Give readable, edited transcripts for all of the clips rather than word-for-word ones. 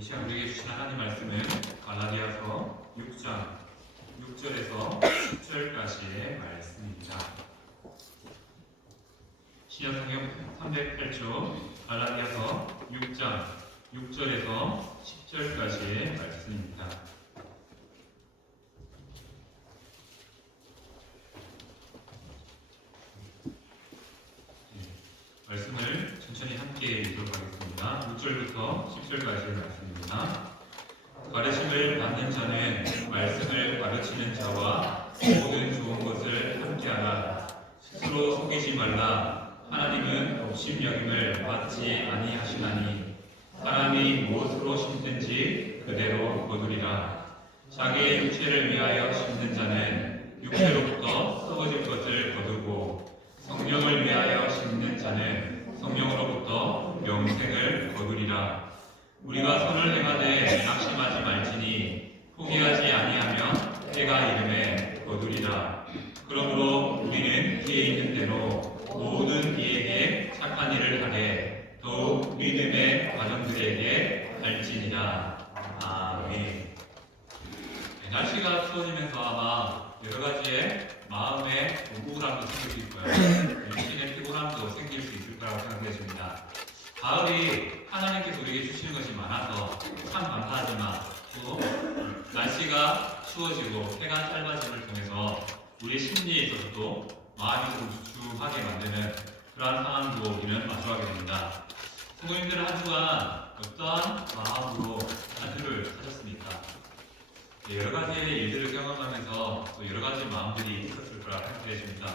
이 시간 우리에게 주신 하나님 말씀은 갈라디아서 6장 6절에서 10절까지의 말씀입니다. 신약성경 308쪽 갈라디아서 6장 6절에서 10절까지의 말씀입니다. 말씀을 천천히 함께 읽도록 하겠습니다. 6절부터 10절까지의 말씀입니다. 가르침을 받는 자는 말씀을 가르치는 자와 모든 좋은 것을 함께하라. 스스로 속이지 말라. 하나님은 업신여김을 받지 아니하시나니 사람이 무엇으로 심든지 그대로 거두리라. 자기의 육체를 위하여 심는 자는 육체로부터 썩어질 것을 거두고 성령을 위하여 심는 자는 성령으로부터 영생을 거두리라. 우리가 선을 행하되 낙심하지 말지니 포기하지 아니하며 때가 이름에 거두리라. 그러므로 우리는 뒤에 있는 대로 모든 이에게 착한 일을 하되 더욱 믿음의 가정들에게 할지니라. 아멘. 날씨가 추워지면서 아마 여러 가지의 마음의 우울함도 생길 수 있고요. 일신의 피곤함도 생길 수 있을 거라고 생각해집니다. 가을이 하나님께서 우리에게 주시는 것이 많아서 참 감사하지만 또 날씨가 추워지고 해가 짧아짐을 통해서 우리 심리에 있어서도 마음이 좀 주춤하게 만드는 그러한 상황도 우리는 마주하게 됩니다. 성도님들은 한 주간 어떠한 마음으로 한 주를 사셨습니까? 여러 가지의 일들을 경험하면서 또 여러 가지 마음들이 있었을 거라 생각해집니다.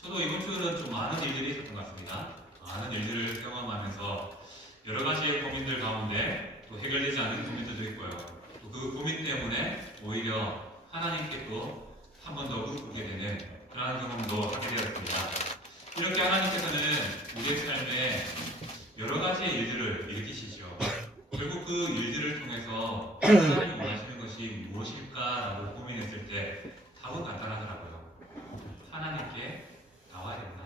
저도 이번 주는 좀 많은 일들이 있었던 것 같습니다. 많은 일들을 경험하면서 여러 가지의 고민들 가운데 또 해결되지 않는 고민들도 있고요. 또 그 고민 때문에 오히려 하나님께 또 한 번 더 묻게 되는 그런 경험도 하게 되었습니다. 이렇게 하나님께서는 우리의 삶에 여러 가지의 일들을 일으키시죠. 결국 그 일들을 통해서 하나님이 원하시는 것이 무엇일까라고 고민했을 때 답은 간단하더라고요. 하나님께 나와야 된다.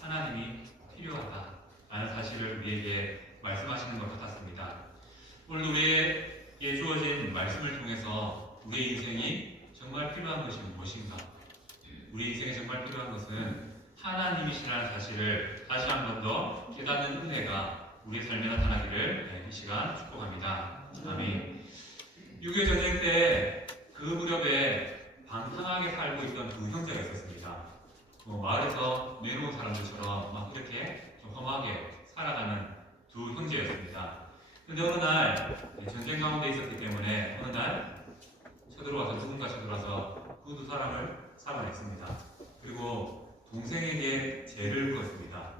하나님이 필요하다. 라는 사실을 우리에게 말씀하시는 것 같았습니다. 오늘도 우리에게 주어진 말씀을 통해서 우리의 인생이 정말 필요한 것이 무엇인가? 우리 인생에 정말 필요한 것은 하나님이시라는 사실을 다시 한 번 더 깨닫는 은혜가 우리의 삶에 나타나기를 이 시간 축복합니다. 아멘. 6.25 전쟁 때 그 무렵에 방탕하게 살고 있던 두 형제가 있었습니다. 마을에서 내놓은 사람들처럼 막 이렇게 좀 험하게 살아가는 두 형제였습니다. 근데 어느 날 전쟁 가운데 있었기 때문에 어느 날 누군가 쳐들어와서 그 두 사람을 잡아냈습니다. 그리고 동생에게 죄를 그었습니다.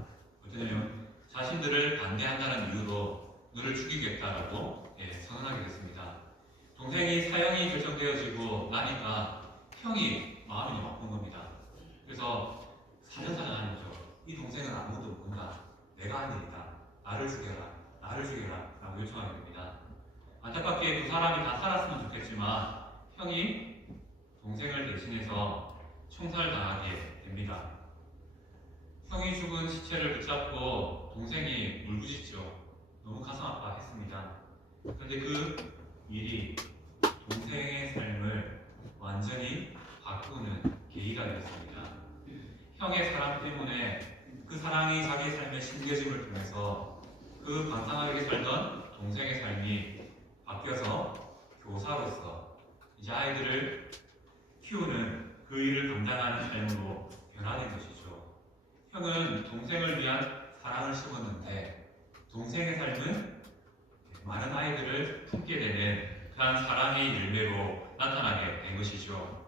어쩌냐면 자신들을 반대한다는 이유로 너를 죽이겠다라고 선언하게 됐습니다. 동생이 사형이 결정되어지고 나니까 형이 마음이 너무 아픈 겁니다. 그래서 사정사정하는 거죠. 이 동생은 아무도 모른다. 내가 한 일이다. 나를 죽여라. 나를 죽여라. 라고 요청하게 됩니다. 안타깝게 두 사람이 다 살았으면 좋겠지만 형이 동생을 대신해서 총살당하게 됩니다. 형이 죽은 시체를 붙잡고 동생이 울부짖죠. 너무 가슴 아파했습니다. 그런데 그 일이 동생의 삶을 완전히 바꾸는 계기가 되었습니다. 형의 사랑 때문에 그 사랑이 자기의 삶에 심겨짐을 통해서 그 방탕하게 살던 동생의 삶이 바뀌어서 교사로서 이제 아이들을 키우는 그 일을 감당하는 삶으로 변화된 것이죠. 형은 동생을 위한 사랑을 심었는데 동생의 삶은 많은 아이들을 품게 되는 그런 사랑의 열매로 나타나게 된 것이죠.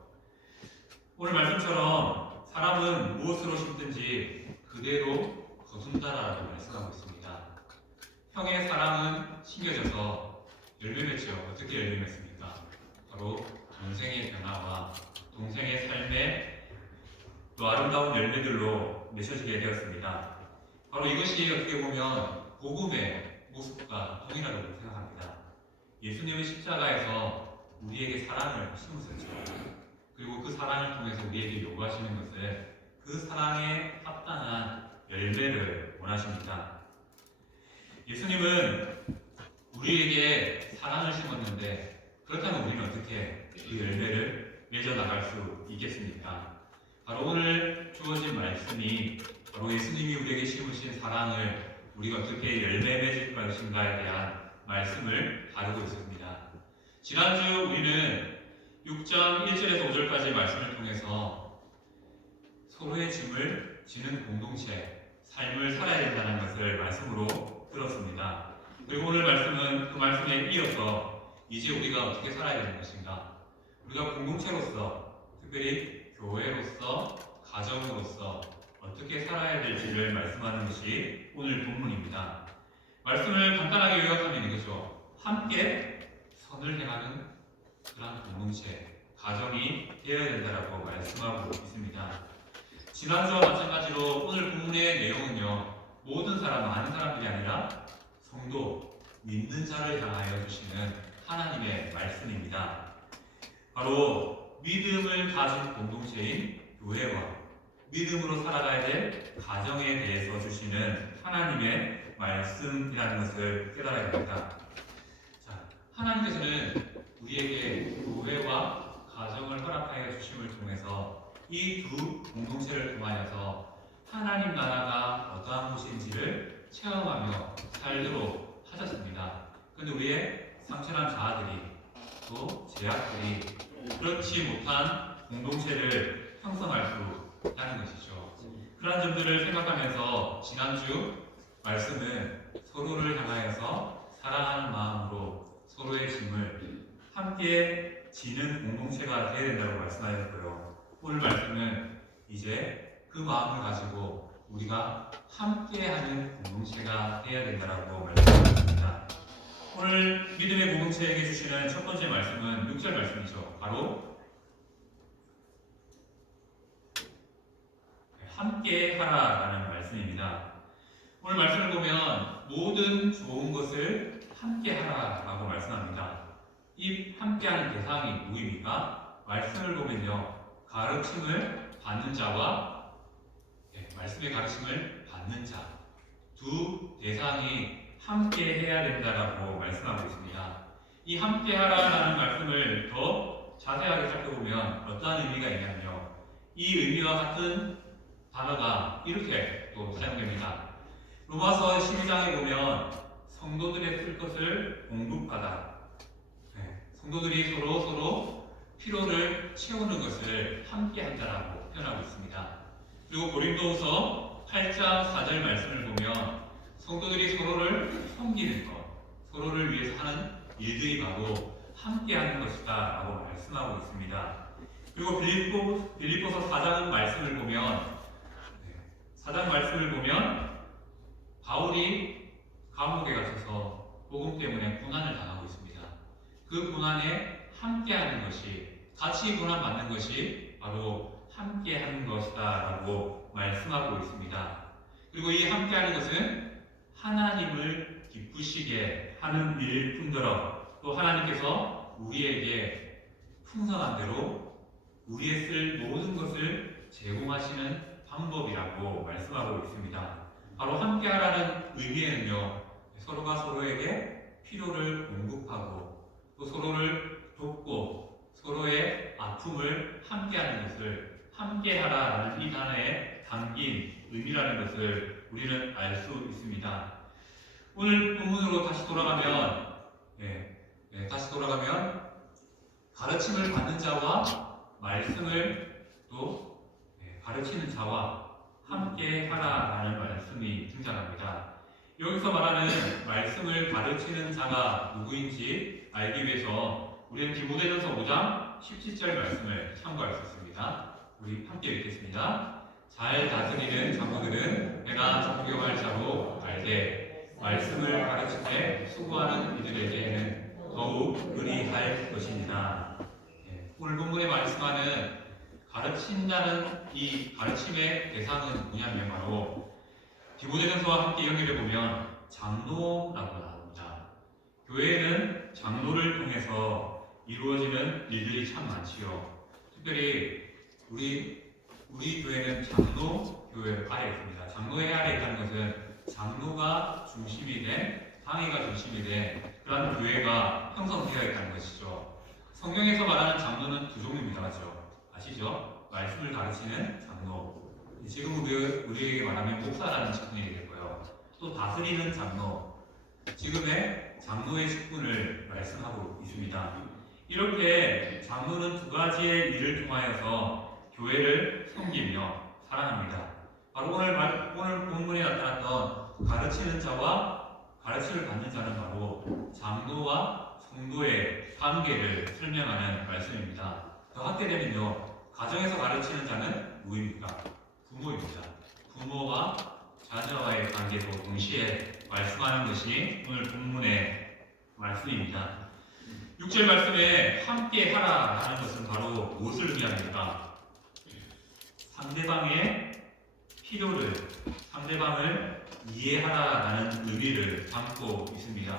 오늘 말씀처럼 사람은 무엇으로 심든지 그대로 거둔다라고 말씀하고 있습니다. 형의 사랑은 심겨져서 열매 맺죠. 어떻게 열매 맺습니까? 바로 동생의 변화와 동생의 삶의 또 아름다운 열매들로 맺혀지게 되었습니다. 바로 이것이 어떻게 보면 복음의 모습과 동일하다고 생각합니다. 예수님은 십자가에서 우리에게 사랑을 심으셨죠. 그리고 그 사랑을 통해서 우리에게 요구하시는 것은 그 사랑에 합당한 열매를 원하십니다. 예수님은 우리에게 사랑을 심었는데 그렇다면 우리는 어떻게 그 열매를 맺어 나갈 수 있겠습니까? 바로 오늘 주어진 말씀이 바로 예수님이 우리에게 심으신 사랑을 우리가 어떻게 열매 맺을 것인가에 대한 말씀을 다루고 있습니다. 지난주 우리는 6장 1절에서 5절까지의 말씀을 통해서 서로의 짐을 지는 공동체, 삶을 살아야 된다는 것을 말씀으로 들었습니다. 그리고 오늘 말씀은 그 말씀에 이어서 이제 우리가 어떻게 살아야 되는 것인가, 우리가 공동체로서, 특별히 교회로서, 가정으로서 어떻게 살아야 될지를 말씀하는 것이 오늘 본문입니다. 말씀을 간단하게 요약하면 이거죠. 함께 선을 향하는 그런 공동체, 가정이 되어야 된다고 말씀하고 있습니다. 지난주와 마찬가지로 오늘 본문의 내용은요, 모든 사람, 많은 사람들이 아니라 성도, 믿는 자를 향하여 주시는 하나님의 말씀입니다. 바로 믿음을 가진 공동체인 교회와 믿음으로 살아가야 될 가정에 대해서 주시는 하나님의 말씀이라는 것을 깨달아야 됩니다. 자, 하나님께서는 우리에게 교회와 가정을 허락하여 주심을 통해서 이 두 공동체를 통하여서 하나님 나라가 어떠한 곳인지를 체험하며 살도록 하셨습니다. 그런데 우리의 상처난 자아들이, 또 제약들이 그렇지 못한 공동체를 형성할 수 있다는 것이죠. 그런 점들을 생각하면서 지난주 말씀은 서로를 향하여서 사랑하는 마음으로 서로의 짐을 함께 지는 공동체가 되어야 된다고 말씀하셨고요. 오늘 말씀은 이제 그 마음을 가지고 우리가 함께하는 공동체가 되어야 된다고 말씀하셨습니다. 오늘 믿음의 공동체에게 주시는 첫 번째 말씀은 6절 말씀이죠. 바로 함께 하라라는 말씀입니다. 오늘 말씀을 보면 모든 좋은 것을 함께 하라라고 말씀합니다. 이 함께하는 대상이 누구입니까? 말씀을 보면요, 가르침을 받는 자와 말씀의 가르침을 받는 자, 두 대상이 함께 해야 된다라고 말씀하고 있습니다. 이 함께 하라라는 말씀을 더 자세하게 살펴보면 어떠한 의미가 있냐면요, 이 의미와 같은 단어가 이렇게 또 사용됩니다. 로마서 12장에 보면 성도들의 쓸 것을 공급하다, 성도들이 서로 필요를 채우는 것을 함께 한다라고 표현하고 있습니다. 그리고 고린도후서 8장 4절 말씀을 보면 성도들이 서로를 섬기는 것, 서로를 위해서 하는 일들이 바로 함께 하는 것이다 라고 말씀하고 있습니다. 그리고 빌립보서 4장 말씀을 보면 바울이 감옥에 갇혀서 복음 때문에 고난을 당하고 있습니다. 그 고난에 함께하는 것이, 같이 고난받는 것이 바로 함께하는 것이다 라고 말씀하고 있습니다. 그리고 이 함께하는 것은 하나님을 기쁘시게 하는 일일 뿐더러 또 하나님께서 우리에게 풍성한 대로 우리의 쓸 모든 것을 제공하시는 방법이라고 말씀하고 있습니다. 바로 함께하라는 의미에는요, 서로가 서로에게 필요를 공급하고 또 서로를 돕고 서로의 아픔을 함께하는 것을 함께하라라는 이 단어에 담긴 의미라는 것을 우리는 알 수 있습니다. 오늘 본문으로 다시 돌아가면 가르침을 받는 자와 말씀을 또 가르치는 자와 함께 하라라는 말씀이 등장합니다. 여기서 말하는 말씀을 가르치는 자가 누구인지 알기 위해서 우리는 디모데전서 5장 17절 말씀을 참고할 수 있습니다. 우리 함께 읽겠습니다. 잘 다스리는 장로들은 내가 존경할 자로 알되 말씀을 가르치되 수고하는 이들에게는 더욱 의리할 것이니라. 오늘 본문에 말씀하는 가르친다는 이 가르침의 대상은 뭐냐면 바로 디모데전서와 함께 연결해 보면 장로라고 나옵니다. 교회에는 장로를 통해서 이루어지는 일들이 참 많지요. 특별히 우리 교회는 장로 교회 아래에 있습니다. 장로의 아래에 있다는 것은 장로가 중심이 된, 당회가 중심이 된 그런 교회가 형성되어 있다는 것이죠. 성경에서 말하는 장로는 두 종류입니다. 맞죠? 아시죠? 말씀을 가르치는 장로. 지금 우리에게 말하면 목사라는 직분이 되고요. 또 다스리는 장로. 지금의 장로의 직분을 말씀하고 있습니다. 이렇게 장로는 두 가지의 일을 통하여서 교회를 섬기며 사랑합니다. 바로 오늘 본문에 나타났던 가르치는 자와 가르침을 받는 자는 바로 장로와 성도의 관계를 설명하는 말씀입니다. 더 확대되면요, 가정에서 가르치는 자는 누구입니까? 부모입니다. 부모와 자녀와의 관계도 동시에 말씀하는 것이 오늘 본문의 말씀입니다. 6절 말씀에 함께 하라 하는 것은 바로 무엇을 의미합니까? 상대방의 필요를, 상대방을 이해하라라는 의미를 담고 있습니다.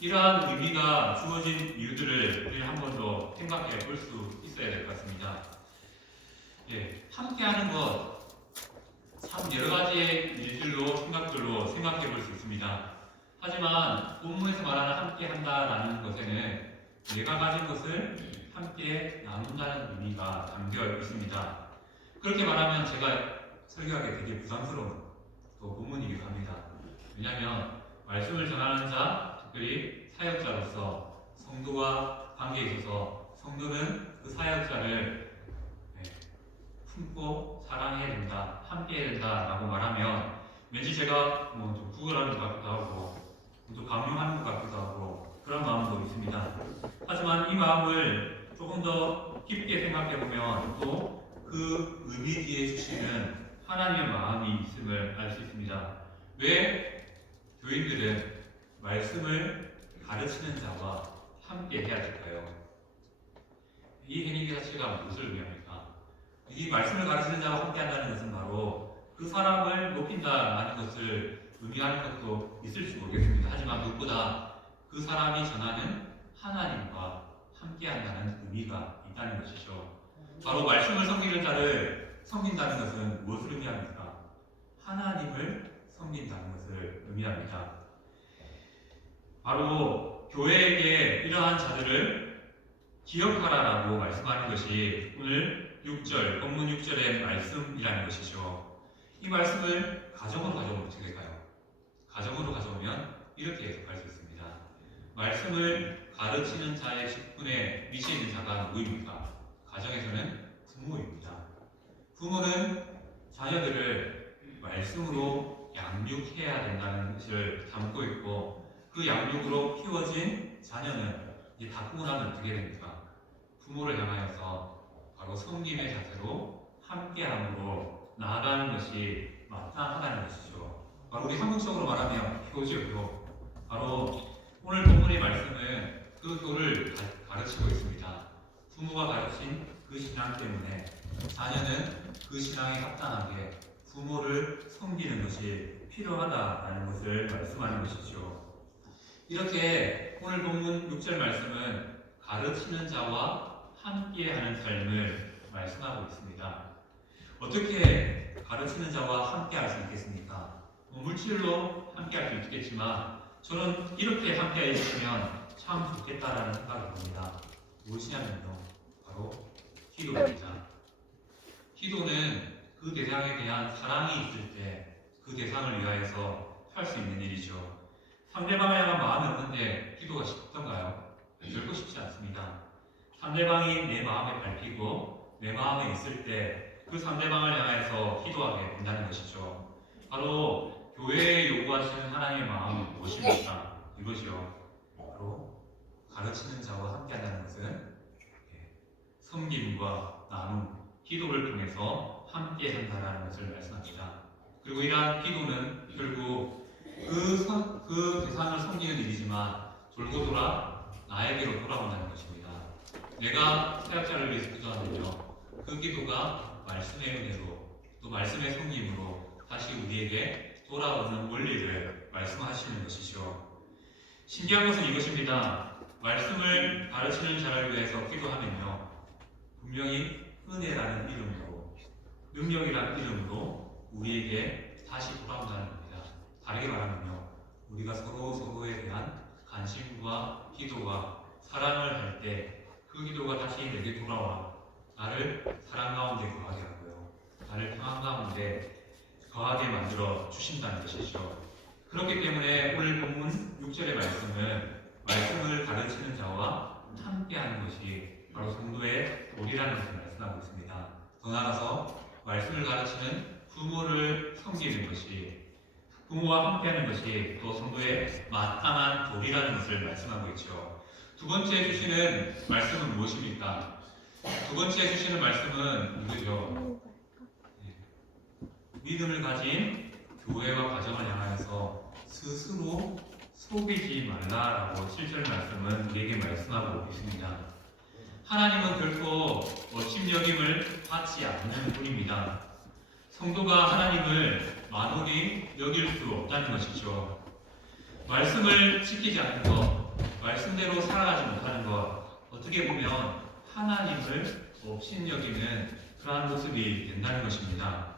이러한 의미가 주어진 이유들을 우리는 한 번 더 생각해 볼 수 있어야 될 것 같습니다. 함께하는 것, 참 여러 가지의 일들로, 생각들로 생각해 볼 수 있습니다. 하지만 본문에서 말하는 함께 한다라는 것에는 내가 가진 것을 함께 나눈다는 의미가 담겨 있습니다. 그렇게 말하면 제가 설교하기 되게 부담스러운 또 본문이기도 합니다. 왜냐하면 말씀을 전하는 자, 특별히 사역자로서 성도와 관계에 있어서 성도는 그 사역자를 품고 사랑해야 된다, 함께 해야 된다라고 말하면 왠지 제가 좀 구걸하는 것 같기도 하고 또 강요하는 것 같기도 하고 그런 마음도 있습니다. 하지만 이 마음을 조금 더 깊게 생각해 보면 또 그 의미 뒤에 주시는 하나님의 마음이 있음을 알 수 있습니다. 왜 교인들은 말씀을 가르치는 자와 함께 해야 될까요? 이 행위 자체가 무엇을 의미합니까? 이 말씀을 가르치는 자와 함께 한다는 것은 바로 그 사람을 높인다는 것을 의미하는 것도 있을지 모르겠습니다. 하지만 무엇보다 그 사람이 전하는 하나님과 함께 한다는 의미가 있다는 것이죠. 바로 말씀을 섬기는 자를 섬긴다는 것은 무엇을 의미합니까? 하나님을 섬긴다는 것을 의미합니다. 바로 교회에게 이러한 자들을 기억하라라고 말씀하는 것이 오늘 6절, 본문 6절의 말씀이라는 것이죠. 이 말씀을 가정으로 가져오면 어떻게 될까요? 가정으로 가져오면 이렇게 해석할 수 있습니다. 말씀을 가르치는 자의 직분에 미치는 자가 누구입니까? 가정에서는 부모입니다. 부모는 자녀들을 말씀으로 양육해야 된다는 것을 담고 있고 그 양육으로 키워진 자녀는 이제 다 크고 나면 어떻게 됩니까? 부모를 향하여서 바로 섬김의 자세로 함께함으로 나아가는 것이 마땅하다는 것이죠. 바로 우리 한국적으로 말하면 효죠. 바로 오늘 본문의 말씀은 그 교를 가르치고 있습니다. 부모가 가르친 그 신앙 때문에 자녀는 그 신앙에 합당하게 부모를 섬기는 것이 필요하다라는 것을 말씀하는 것이죠. 이렇게 오늘 본문 6절 말씀은 가르치는 자와 함께하는 삶을 말씀하고 있습니다. 어떻게 가르치는 자와 함께할 수 있겠습니까? 물질로 함께할 수 있겠지만 저는 이렇게 함께해 주시면 참 좋겠다라는 생각이 듭니다. 무엇이냐면요, 바로 기도입니다. 기도는 그 대상에 대한 사랑이 있을 때 그 대상을 위하여서 할 수 있는 일이죠. 상대방을 향한 마음이 없는데 기도가 쉽던가요? 결코 쉽지 않습니다. 상대방이 내 마음에 밟히고 내 마음에 있을 때 그 상대방을 향해서 기도하게 된다는 것이죠. 바로 교회에 요구하시는 하나님의 마음은 무엇입니까? 이것이요. 바로 가르치는 자와 함께한다는 것은 섬김과 나눔, 기도를 통해서 함께한다는 것을 말씀합니다. 그리고 이러한 기도는 결국 그 대상을 섬기는 일이지만 돌고 돌아 나에게로 돌아온다는 것입니다. 내가 사역자를 위해서 기도하면요, 그 기도가 말씀의 은혜로 또 말씀의 섬김으로 다시 우리에게 돌아오는 원리를 말씀하시는 것이죠. 신기한 것은 이것입니다. 말씀을 가르치는 자를 위해서 기도하면요, 분명히 은혜라는 이름으로, 능력이라는 이름으로 우리에게 다시 돌아온다는 겁니다. 다르게 말하면요, 우리가 서로에 대한 간식과 기도와 사랑을 할 때 그 기도가 다시 내게 돌아와 나를 사랑 가운데 거하게 하고요. 나를 평안 가운데 거하게 만들어 주신다는 것이죠. 그렇기 때문에 오늘 본문 6절의 말씀은 말씀을 가르치는 자와 함께하는 것이 바로 성도의 롤이라는 것을 말씀하고 있습니다. 더 나아가서 말씀을 가르치는 부모를 섬기는 것이 부모와 함께하는 것이 또 성도의 마땅한 도리라는 것을 말씀하고 있죠. 두 번째 주시는 말씀은 무엇입니까? 두 번째 주시는 말씀은 이거죠. 믿음을 가진 교회와 가정을 향하여서 스스로 속이지 말라라고 7절 말씀은 우리에게 말씀하고 있습니다. 하나님은 결코 멋진 여김을 받지 않는 분입니다. 성도가 하나님을 만홀히 여길 수 없다는 것이죠. 말씀을 지키지 않는 것, 말씀대로 살아가지 못하는 것, 어떻게 보면 하나님을 업신여기는 그러한 모습이 된다는 것입니다.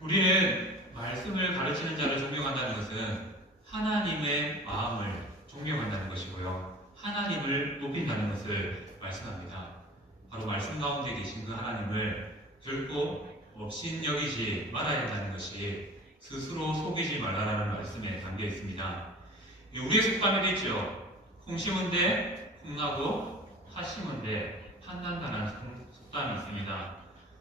우리는 말씀을 가르치는 자를 존경한다는 것은 하나님의 마음을 존경한다는 것이고요. 하나님을 높인다는 것을 말씀합니다. 바로 말씀 가운데 계신 그 하나님을 결코 업신여기지 말아야 한다는 것이 스스로 속이지 말라라는 말씀에 담겨 있습니다. 우리의 속담에도 있죠. 콩 심은 데 콩나고 팥 심은 데 판단다는 속담이 있습니다.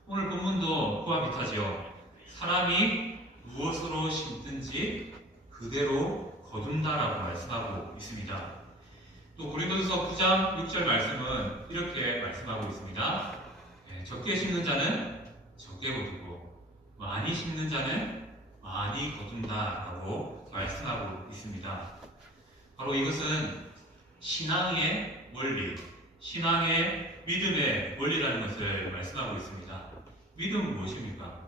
오늘 본문도 그와 비슷하죠. 사람이 무엇으로 심든지 그대로 거둔다라고 말씀하고 있습니다. 또 고린도전서 9장 6절 말씀은 이렇게 말씀하고 있습니다. 적게 심는 자는 적게 거두고 많이 심는 자는 많이 거둔다라고 말씀하고 있습니다. 바로 이것은 신앙의 원리, 신앙의 믿음의 원리라는 것을 말씀하고 있습니다. 믿음은 무엇입니까?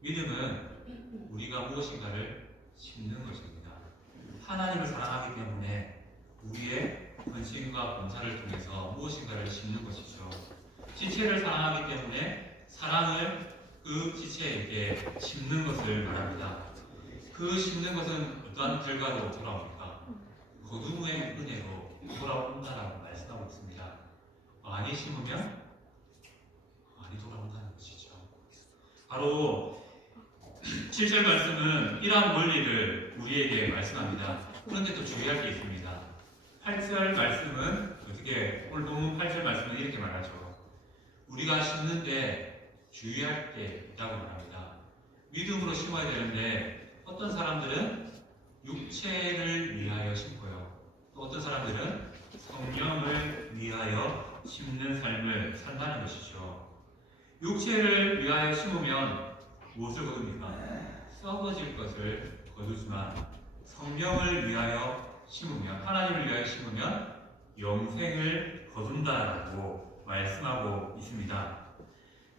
믿음은 우리가 무엇인가를 심는 것입니다. 하나님을 사랑하기 때문에 우리의 헌신과 봉사를 통해서 무엇인가를 심는 것이죠. 지체를 사랑하기 때문에 사랑을 그 지체에게 심는 것을 말합니다. 그 심는 것은 어떠한 결과로 돌아옵니까? 거둠의 은혜로 돌아온다라고 말씀하고 있습니다. 많이 심으면 많이 돌아온다는 것이죠. 바로 7절 말씀은 이러한 원리를 우리에게 말씀합니다. 그런데 또 주의할 게 있습니다. 8절 말씀은 어떻게, 오늘 본문 8절 말씀은 이렇게 말하죠. 우리가 심는데 주의할 게 있다고 말합니다. 믿음으로 심어야 되는데 어떤 사람들은 육체를 위하여 심고요. 또 어떤 사람들은 성령을 위하여 심는 삶을 산다는 것이죠. 육체를 위하여 심으면 무엇을 거둡니까? 썩어질 것을 거두지만 성령을 위하여 심으면, 하나님을 위하여 심으면 영생을 거둔다라고 말씀하고 있습니다.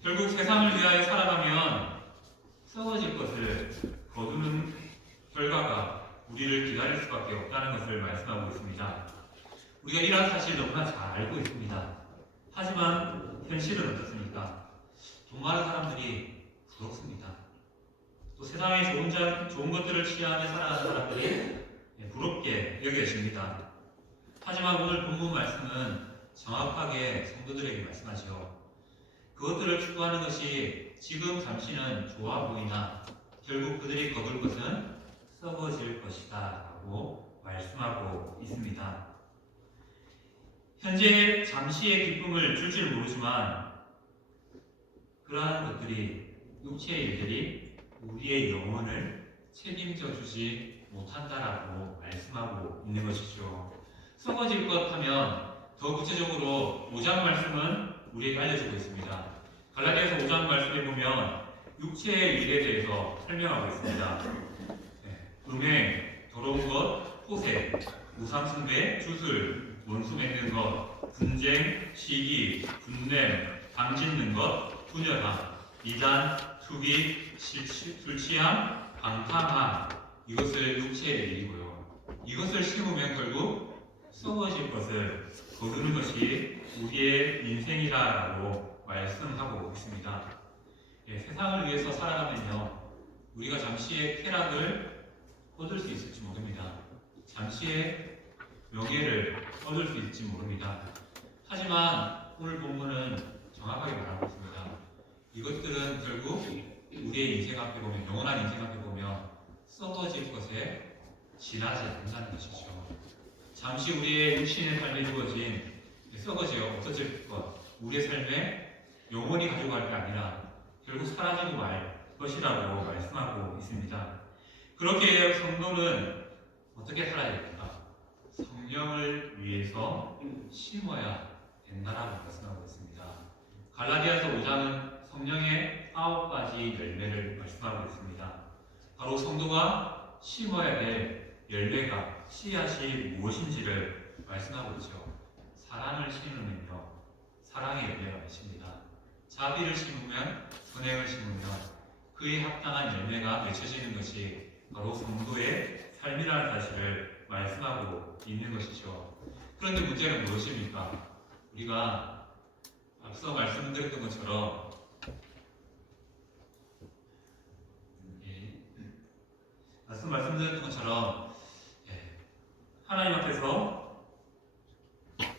결국 세상을 위하여 살아가면 썩어질 것을 거두는 결과가 우리를 기다릴 수밖에 없다는 것을 말씀하고 있습니다. 우리가 이러한 사실 너무나 잘 알고 있습니다. 하지만 현실은 어떻습니까? 돈 많은 사람들이 부럽습니다. 또 세상에 좋은 것들을 취하며 살아가는 사람들이 부럽게 여겨집니다. 하지만 오늘 본문 말씀은 정확하게 성도들에게 말씀하죠. 그것들을 추구하는 것이 지금 잠시는 좋아 보이나 결국 그들이 거둘 것은 썩어질 것이다 라고 말씀하고 있습니다. 현재 잠시의 기쁨을 줄지를 모르지만 그러한 것들이, 육체의 일들이 우리의 영혼을 책임져 주지 못한다라고 말씀하고 있는 것이죠. 썩어질 것 하면 더 구체적으로 5장 말씀은 우리에게 알려주고 있습니다. 갈라디아서 5장 말씀에 보면 육체의 일에 대해서 설명하고 있습니다. 음행, 더러운 것, 호색, 우상숭배, 주술, 원수 맺는 것, 분쟁, 시기, 분냄, 당짓는 것, 분열함, 이단, 투기, 술 취함, 방탕함, 이것을 육체의 일이고요. 이것을 심으면 결국 썩어질 것을 거두는 것이 우리의 인생이라고 말씀하고 있습니다. 세상을 위해서 살아가면요, 우리가 잠시의 쾌락을 얻을 수 있을지 모릅니다. 잠시의 명예를 얻을 수 있을지 모릅니다. 하지만 오늘 본문은 정확하게 말하고 있습니다. 이것들은 결국 우리의 인생 앞에 보면, 영원한 인생 앞에 보면 썩어질 것에 지나지 않는다는 것이죠. 잠시 우리의 육신의 삶에 주어진 썩어져 없어질 것, 우리의 삶에 영원히 가져갈 게 아니라 결국 사라지고 말 것이라고 말씀하고 있습니다. 그렇게 성도는 어떻게 살아야 됩니까? 성령을 위해서 심어야 된다라고 말씀하고 있습니다. 갈라디아서 5장은 성령의 9가지 열매를 말씀하고 있습니다. 바로 성도가 심어야 될 열매가, 씨앗이 무엇인지를 말씀하고 있죠. 사랑을 심으면요, 사랑의 열매가 맺힙니다. 자비를 심으면, 선행을 심으면 그에 합당한 열매가 맺혀지는 것이 바로 성도의 삶이라는 사실을 말씀하고 있는 것이죠. 그런데 문제는 무엇입니까? 우리가 앞서 말씀드렸던 것처럼 하나님 앞에서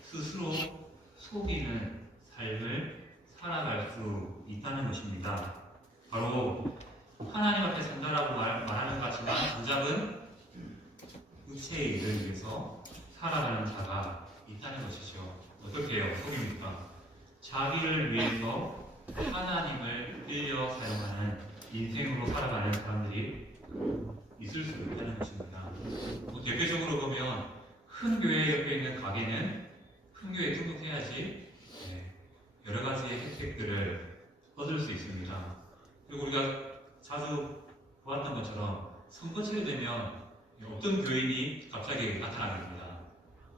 스스로 속이는 삶을 살아갈 수 있다는 것입니다. 바로 하나님 앞에 산다라고 말하는 것 같지만 정작은 육체의 일을 위해서 살아가는 자가 있다는 것이죠. 어떻게 해요? 속입니까? 자기를 위해서 하나님을 끌려 사용하는 인생으로 살아가는 사람들이 있을 수 있다는 것입니다. 대표적으로 보면 큰 교회 옆에 있는 가게는 큰 교회에 등록해야지 여러 가지의 혜택들을 얻을 수 있습니다. 그리고 우리가 자주 보았던 것처럼 선거철이 되면 어떤 교인이 갑자기 나타나게 됩니다.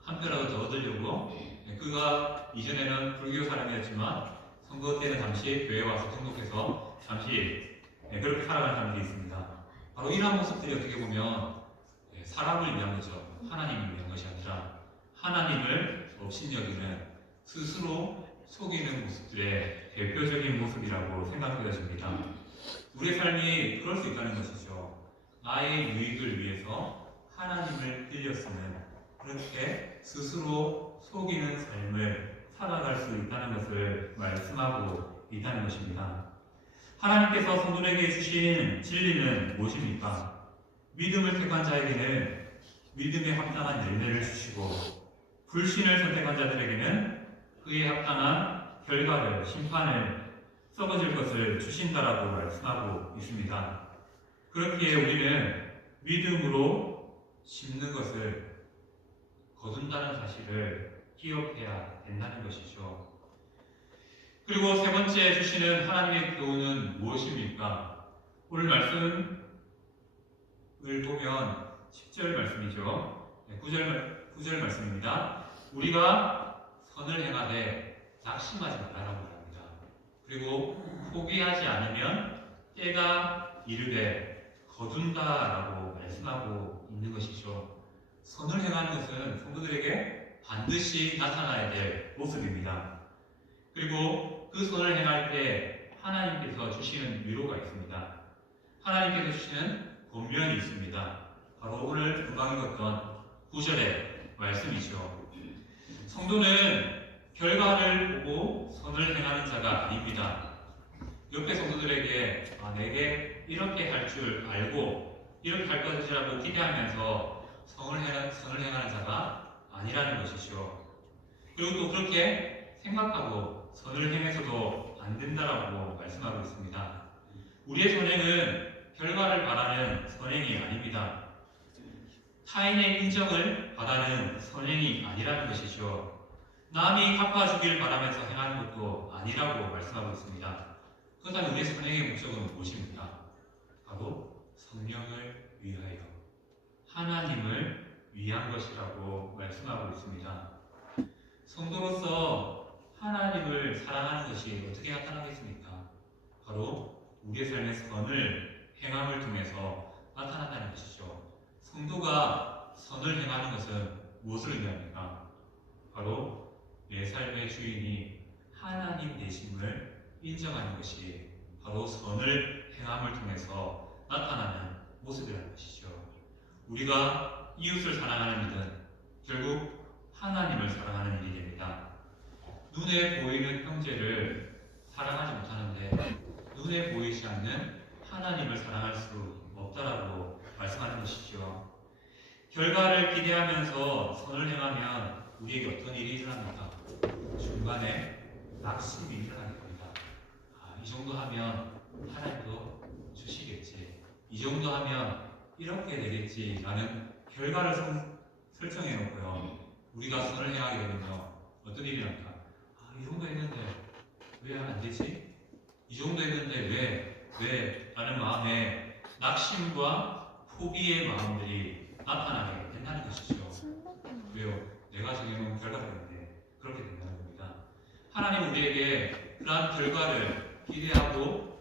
한 표라도 더 얻으려고 그가 이전에는 불교 사람이었지만 선거 때는 잠시 교회에 와서 등록해서 잠시 그렇게 살아가는 사람들이 있습니다. 바로 이러한 모습들이 어떻게 보면 사람을 위한 거죠. 하나님을 위한 것이 아니라 하나님을 업신여기는 스스로 속이는 모습들의 대표적인 모습이라고 생각되어집니다. 우리의 삶이 그럴 수 있다는 것이죠. 나의 유익을 위해서 하나님을 끌려 쓰는, 그렇게 스스로 속이는 삶을 살아갈 수 있다는 것을 말씀하고 있다는 것입니다. 하나님께서 성도에게 주신 진리는 무엇입니까? 믿음을 택한 자에게는 믿음에 합당한 열매를 주시고, 불신을 선택한 자들에게는 그에 합당한 결과를, 심판을, 썩어질 것을 주신다라고 말씀하고 있습니다. 그렇기에 우리는 믿음으로 심는 것을 거둔다는 사실을 기억해야 된다는 것이죠. 그리고 세 번째 주시는 하나님의 교훈은 무엇입니까? 오늘 말씀을 보면 10절 말씀이죠. 9절 말씀입니다. 우리가 선을 행하되 낙심하지 말라라고 합니다. 그리고 포기하지 않으면 때가 이르되 거둔다라고 말씀하고 있는 것이죠. 선을 행하는 것은 성도들에게 반드시 나타나야 될 모습입니다. 그리고 그 선을 행할 때 하나님께서 주시는 위로가 있습니다. 하나님께서 주시는 권면이 있습니다. 바로 오늘 금방 읽었던 9절의 말씀이죠. 성도는 결과를 보고 선을 행하는 자가 아닙니다. 옆에 성도들에게 내게 이렇게 할 줄 알고 이렇게 할 것이라고 기대하면서 선을 행하는 자가 아니라는 것이죠. 그리고 또 그렇게 생각하고 선을 행해서도 안 된다라고 말씀하고 있습니다. 우리의 선행은 결과를 바라는 선행이 아닙니다. 타인의 인정을 바라는 선행이 아니라는 것이죠. 남이 갚아주길 바라면서 행하는 것도 아니라고 말씀하고 있습니다. 그렇다면 우리의 선행의 목적은 무엇입니까? 바로 성령을 위하여, 하나님을 위한 것이라고 말씀하고 있습니다. 성도로서 하나님을 사랑하는 것이 어떻게 나타나겠습니까? 바로 우리의 삶의 선을 행함을 통해서 나타난다는 것이죠. 성도가 선을 행하는 것은 무엇을 의미합니까? 바로 내 삶의 주인이 하나님 되심을 인정하는 것이 바로 선을 행함을 통해서 나타나는 모습이라는 것이죠. 우리가 이웃을 사랑하는 일은 결국 하나님을 사랑하는 일이 됩니다. 눈에 보이는 형제를 사랑하지 못하는데 눈에 보이지 않는 하나님을 사랑할 수 없다라고 말씀하는 것이죠. 결과를 기대하면서 선을 행하면 우리에게 어떤 일이 일어납니까? 중간에 낙심이 일어나게 됩니다. 이 정도 하면 하나님도 주시겠지. 이 정도 하면 이렇게 되겠지 라는 결과를 설정해 놓고요. 우리가 선을 행하게 되면요. 어떤 일이 일어납니까? 이 정도 했는데 왜 안 되지? 이 정도 했는데 왜? 라는 마음에 낙심과 포기의 마음들이 나타나게 된다는 것이죠. 왜요? 내가 정해놓은 결과 때문에 그렇게 된다는 겁니다. 하나님 우리에게 그러한 결과를 기대하고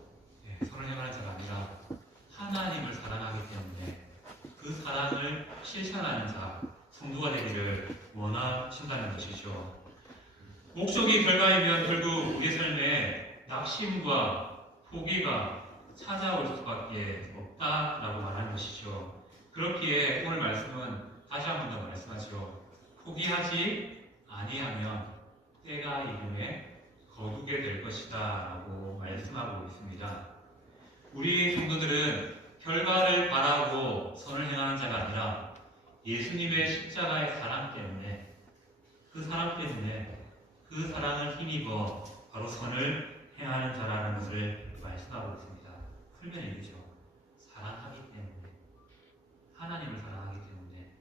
선을 행하는 자가 아니라 하나님을 사랑하기 때문에 그 사랑을 실천하는 자, 성도가 되기를 원하신다는 것이죠. 목적이 결과이면 결국 우리 삶에 낙심과 포기가 찾아올 수밖에 없다라고 말하는 것이죠. 그렇기에 오늘 말씀은 다시 한 번 더 말씀하죠. 포기하지 아니하면 때가 이름에 거두게 될 것이다 라고 말씀하고 있습니다. 우리 성도들은 결과를 바라고 선을 행하는 자가 아니라 예수님의 십자가의 사랑 때문에 그 사랑을 힘입어 바로 선을 행하는 자라는 것을 말씀하고 있습니다. 풀면 이거죠. 사랑하기 때문에, 하나님을 사랑하기 때문에,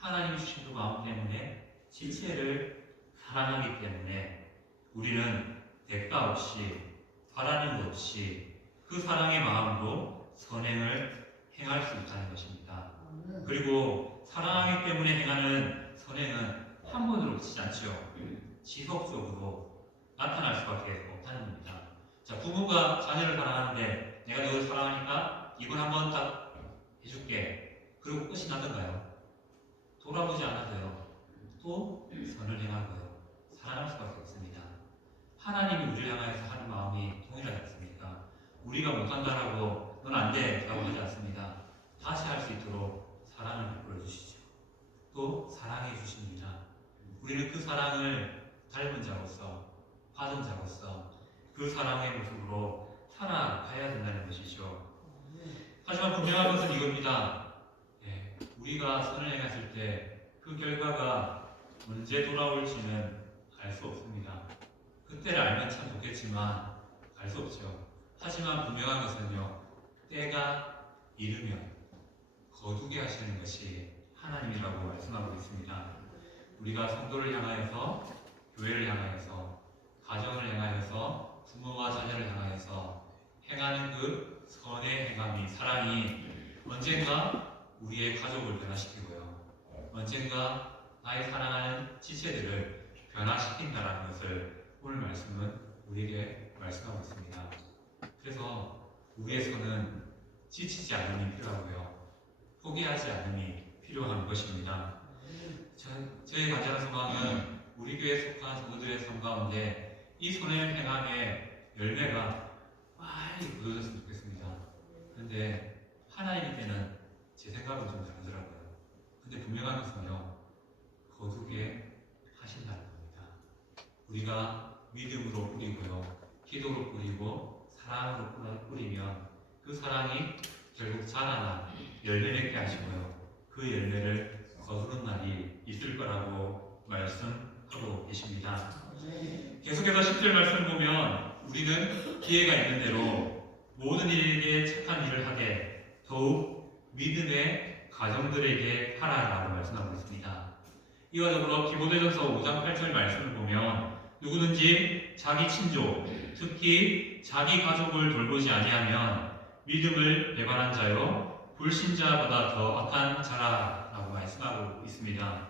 하나님이 주신 그 마음 때문에, 지체를 사랑하기 때문에 우리는 대가 없이, 바라는 것 없이 그 사랑의 마음으로 선행을 행할 수 있다는 것입니다. 그리고 사랑하기 때문에 행하는 선행은 한 번으로 그치지 않죠. 지속적으로 나타날 수밖에 없다는 겁니다. 자, 부모가 자녀를 사랑하는데 내가 너를 사랑하니까 이번 한번 딱 해줄게. 그리고 끝이 나던가요? 돌아보지 않아도요. 또 선을 행하고요. 사랑할 수밖에 없습니다. 하나님이 우리를 향하여서 하는 마음이 동일하지 않습니까? 우리가 못한다라고 넌 안 돼 라고 하지 않습니다. 다시 할 수 있도록 사랑을 베풀어 주시죠. 또 사랑해 주십니다. 우리는 그 사랑을 닮은 자로서, 받은 자로서 그 사랑의 모습으로 살아가야 된다는 것이죠. 하지만 분명한 것은 이겁니다. 우리가 선을 행했을 때 그 결과가 언제 돌아올지는 알 수 없습니다. 그때를 알면 참 좋겠지만 알 수 없죠. 하지만 분명한 것은요. 때가 이르면 거두게 하시는 것이 하나님이라고 말씀하고 있습니다. 우리가 성도를 향하여서, 교회를 향하여서, 가정을 향하여서, 부모와 자녀를 향하여서 행하는 그 선의 행함이, 사랑이 언젠가 우리의 가족을 변화시키고요. 언젠가 나의 사랑하는 지체들을 변화시킨다는 것을 오늘 말씀은 우리에게 말씀하고 있습니다. 그래서 우리의 선은 지치지 않음이 필요하고요. 포기하지 않음이 필요한 것입니다. 저희 간절한 소망은 우리 교회에 속한 성도들의 삶 가운데 이 선을 행함의 열매가 빨리 굳어졌으면 좋겠습니다. 그런데 하나님의 때는 제 생각은 좀 다르더라고요. 근데 분명한 것은요. 거두게 하신다는 겁니다. 우리가 믿음으로 뿌리고요. 기도로 뿌리고 사랑으로 뿌리면 그 사랑이 결국 자라나 열매 맺게 하시고요. 그 열매를 거두는 날이 있을 거라고 말씀하고 계십니다. 계속해서 10절 말씀 보면 우리는 기회가 있는 대로 모든 이에게 착한 일을 하되 더욱 믿음의 가정들에게 하라라고 말씀하고 있습니다. 이와 더불어 디모데전서 5장 8절 말씀을 보면 누구든지 자기 친족, 특히 자기 가족을 돌보지 아니하면 믿음을 배반한 자요 불신자보다 더 악한 자라라고 말씀하고 있습니다.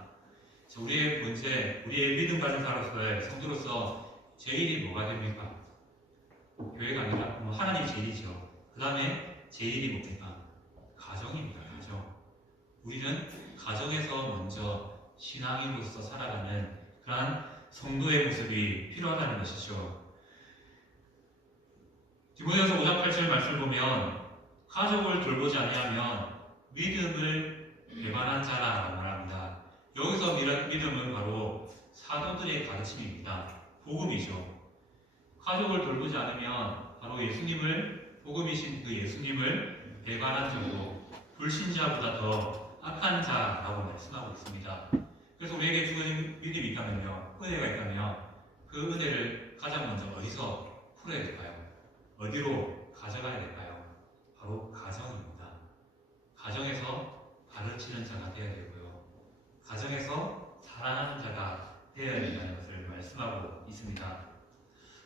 우리의 문제, 우리의 믿음 가진 자로서의 성도로서 제일이 뭐가 됩니까? 교회가 아니라 하나님이 제일이죠. 그 다음에 제일이 뭡니까? 가정입니다. 가정. 우리는 가정에서 먼저 신앙인으로서 살아가는 그러한 성도의 모습이 필요하다는 것이죠. 디모데전서 5장 8절 말씀을 보면 가족을 돌보지 아니하면 믿음을 배반한 자라고 말합니다. 여기서 믿음은 바로 사도들의 가르침입니다. 복음이죠. 가족을 돌보지 않으면 바로 복음이신 그 예수님을 배반한 자고 불신자보다 더 악한 자라고 말씀하고 있습니다. 그래서 우리에게 주어진 믿음이 있다면요, 은혜가 있다면 그 은혜를 가장 먼저 어디서 풀어야 될까요? 어디로 가져가야 될까요? 바로 가정입니다. 가정에서 가르치는 자가 되어야 되고요. 가정에서 사랑하는 자가 되어야 된다는 것을 말씀하고 있습니다.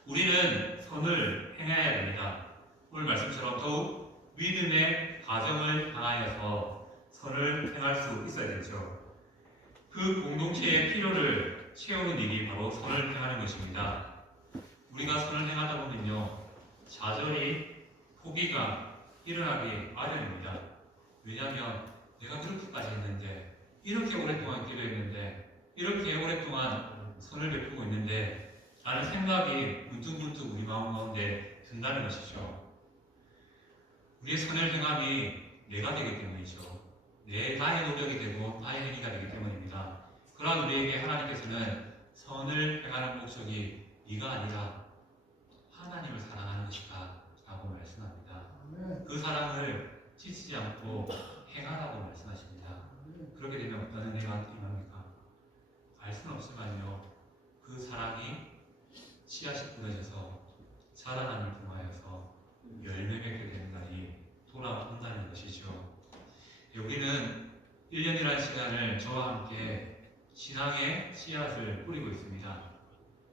우리는 선을 행해야 됩니다. 오늘 말씀처럼 더욱 믿음의 가정을 향하여서 선을 행할 수 있어야 되죠. 그 공동체의 필요를 채우는 일이 바로 선을 행하는 것입니다. 우리가 선을 행하다 보면요, 좌절이, 포기가 일어나기 마련입니다. 왜냐하면 내가 그렇게까지 했는데, 이렇게 오랫동안 기도했는데, 이렇게 오랫동안 선을 베푸고 있는데 라는 생각이 문득문득 우리 마음 가운데 든다는 것이죠. 우리의 선을 행함이 내가 되기 때문이죠. 나의 노력이 되고 나의 행위가 되기 때문입니다. 그러한 우리에게 하나님께서는 선을 행하는 목적이 네가 아니라 하나님을 사랑하는 것이다 라고 말씀합니다. 그 사랑을 지치지 않고 행하라고 말씀하십니다. 그렇게 되면 어떤 은혜가 임합니까? 알 수는 없지만요, 그 사랑이 씨앗이 뿌려져서 자라남을 통하여서 열매 맺게 되는 날이 돌아온다는 것이죠. 우리는 1년이라는 시간을 저와 함께 신앙의 씨앗을 뿌리고 있습니다.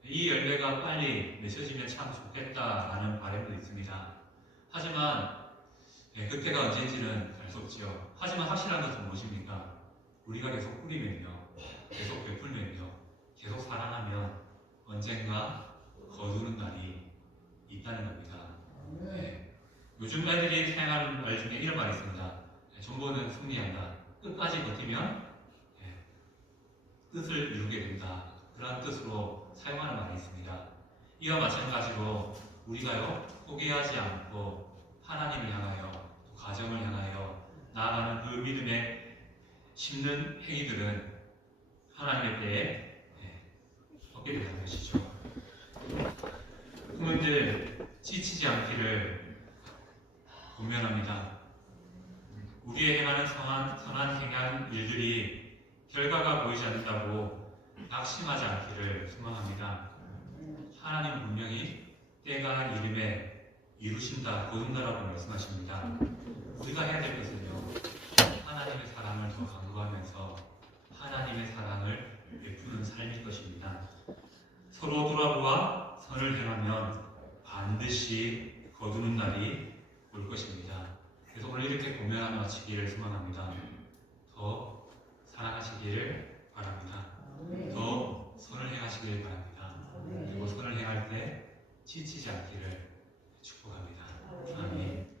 이 열매가 빨리 맺혀지면 참 좋겠다라는 바람도 있습니다. 하지만 그때가 언제인지는 알 수 없지요. 하지만 확실한 것은 무엇입니까? 우리가 계속 뿌리면요, 계속 베풀면요, 계속 사랑하면 언젠가 거두는 날이 있다는 겁니다. 요즘 애들이 사용하는 말 중에 이런 말이 있습니다. 존버는 승리한다. 끝까지 버티면 뜻을 이루게 된다. 그런 뜻으로 사용하는 말이 있습니다. 이와 마찬가지로 우리가요, 포기하지 않고 하나님을 향하여, 또 가정을 향하여 나아가는 그 믿음에 심는 행위들은 하나님의 때에 얻게 된다는 것이죠. 부모님들 지치지 않기를 권면합니다. 우리의 행하는 선한 행한 일들이 결과가 보이지 않는다고 낙심하지 않기를 소망합니다. 하나님은 분명히 때가 이름에 이루신다, 거둔다라고 말씀하십니다. 우리가 해야 될 것은요, 하나님의 사랑을 더 강구하면서 하나님의 사랑을 베푸는 삶일 것입니다. 서로 돌아보아 선을 행하면 반드시 거두는 날이 올 것입니다. 그래서 오늘 이렇게 고면하며 마치기를 소망합니다. 더 사랑하시기를 바랍니다. 더 선을 행하시기를 바랍니다. 그리고 선을 행할 때 지치지 않기를 축복합니다. 아멘.